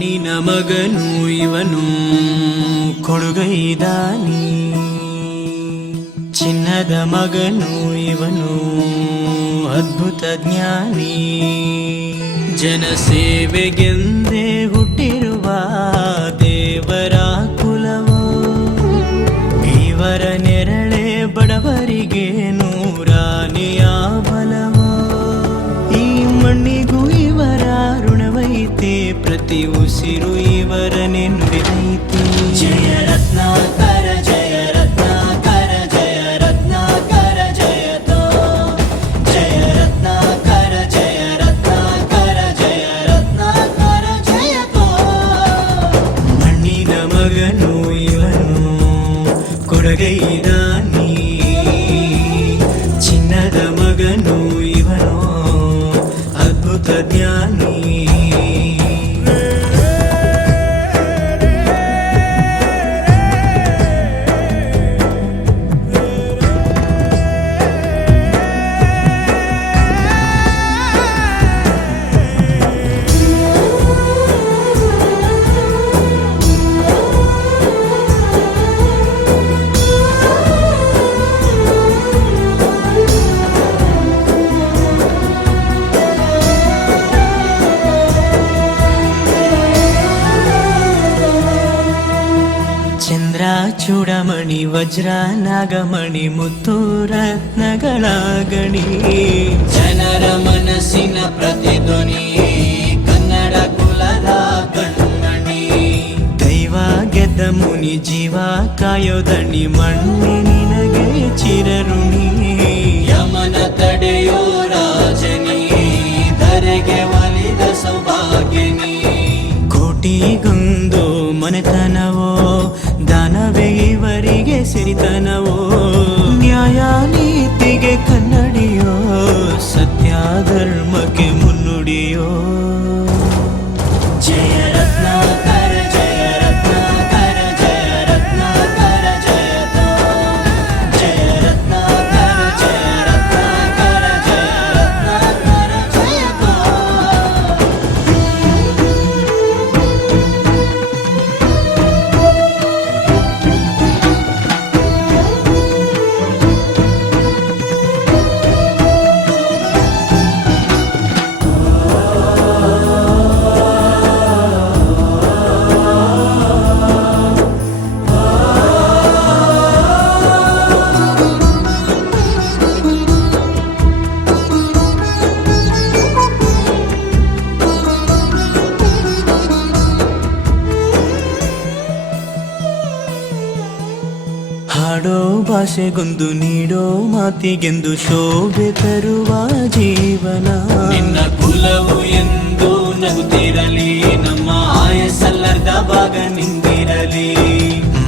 ಮಣ್ಣಿನ ಮಗನು ಇವನು ಕೊಡುಗೈದಾನಿ, ಚಿನ್ನದ ಮಗನು ಇವನು ಅದ್ಭುತ ಜ್ಞಾನಿ. ಜನಸೇವೆಗೆಂದೇ ಹುಟ್ಟಿರುವ ದೇವರ ಕುಲವೋ, ಇವರ ನೆರಳೆ ಬಡವರಿಗೆ ನೂರಾನೆಯ ಬಲವೋ. ಈ ಮಣ್ಣಿಗೂ ಇವರ ಋಣವೈತೆ, ಪ್ರತಿ ಉಸಿರು ಇವರನೆ ನುಡಿದೈತೆ. ಜಯ ರತ್ನಾಕರ ಜಯ ರತ್ನಾಕರ ಜಯ ರತ್ನಾಕರ ಜಯತೋ, ಜಯ ರತ್ನಾಕರ ಜಯ ರತ್ನಾಕರ ಜಯ ರತ್ನಾಕರ ಜಯತೋ. ಮಣ್ಣಿನ ಮಗನು ಇವನು ಕೊಡುಗೈದಾನಿ, ಚಿನ್ನದ ಮಗನು ಇವನು ಅದ್ಭುತ ಜ್ಞಾನಿ. ಚಂದ್ರ ಚೂಡಮಣಿ ವಜ್ರ ನಾಗಮಣಿ ಮುತ್ತು ರತ್ನಗಳ ಗಣಿ, ಜನರ ಮನಸ್ಸಿನ ಪ್ರತಿಧ್ವನಿ ಕನ್ನಡ ಕುಲದ ಕಣ್ಮಣಿ. ದೈವ ಗೆದ್ದ ಮುನಿ ಜೀವ ಕಾಯೋದಣಿ, ಮಣ್ಣಿ ನಿನಗೆ ಚಿರಋಣಿ. ಯಮನ ತಡೆಯೋ ರಾಜನಿ, ಧರೆಗೆ ಒಲಿದ ಸೌಭಾಗ್ಯನಿ. ಕೋಟಿಗೊಂದು ಮನೆತನವೋ, ದಾನವೇ ಇವರಿಗೆ ಸಿರಿತನವೋ. ನ್ಯಾಯ ನೀತಿಗೆ ಕನ್ನಡಿಯೋ, ಸತ್ಯ ಧರ್ಮಕ್ಕೆ ಮುನ್ನುಡಿಯೋ. ಜಯ ರತ್ನಾಕರ ಜಯ ರತ್ನಾಕರ ಜಯ ರತ್ನಾಕರ ಜಯತೋ, ಜಯ ರತ್ನಾಕರ ಜಯ ರತ್ನಾಕರ ಜಯ ರತ್ನಾಕರ ಜಯತೋ. ಹಾಡೋ ಭಾಷೆಗೊಂದು ನೀಡೋ ಮಾತಿಗೆಂದು ಶೋಭೆ ತರುವ ಜೀವನ. ನಿನ್ನ ಕುಲವು ಎಂದು ನಗುತ್ತಿರಲಿ, ನಮ್ಮ ಆಯಸ್ಸಲ್ಲರ್ಧ ಭಾಗ ನಿಂದಿರಲಿ.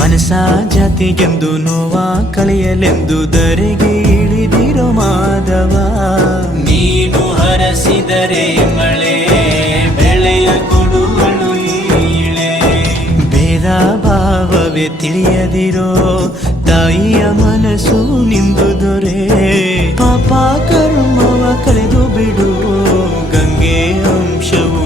ಮನಸ ಜಾತಿಗೆಂದು ನೋವ ಕಳೆಯಲೆಂದು ಧರೆಗೆ ಇಳಿದಿರೋ ಮಾಧವ. ನೀನು ಹರಸಿದರೆ ಮಳೆ ಬೆಳೆಯ ಕೊಡುವಳು ಈಳೆ. ಭೇದ ಭಾವವೇ ತಿಳಿಯದಿರೋ ತಾಯಿಯ ಮನಸ್ಸು ನಿಂದು ದೊರೆ. ಪಾಪ ಕರ್ಮವ ಕಳೆದು ಬಿಡು, ಗಂಗೆ ಅಂಶವು